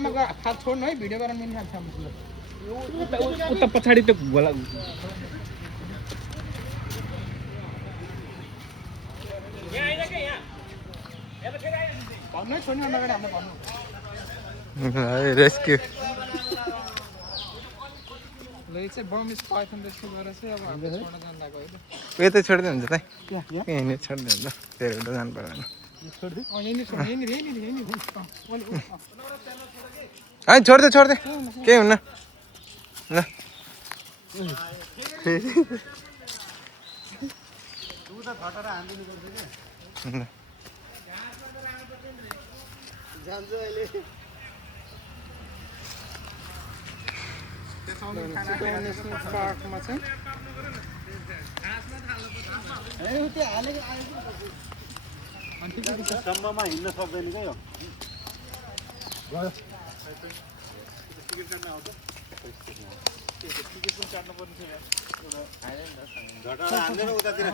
खानाको हात छोड्नु है भिडियो गर्न मिल्ने खान्छ उता पछाडि त्यो गोला भन्नै छोड्नु अगाडि हामीले भन्नु रेस्क्यु ल यो चाहिँ बर्मिस पाइथन रेस्क्यु गरेर चाहिँ अब हामीले छोड्न जान लाग्यो है यतै छोडिदियो हुन्छ त यहीँ छोडिदियो हुन्छ धेरै त जानु पर्दैन यहीँनिर छोड्नु यहीँनिर है छोडिदे केही हुन्न ल पार्कमा चाहिँ सम्ममा हिँड्न सक्दैन क्या यो झटारा हान्दैन उतातिर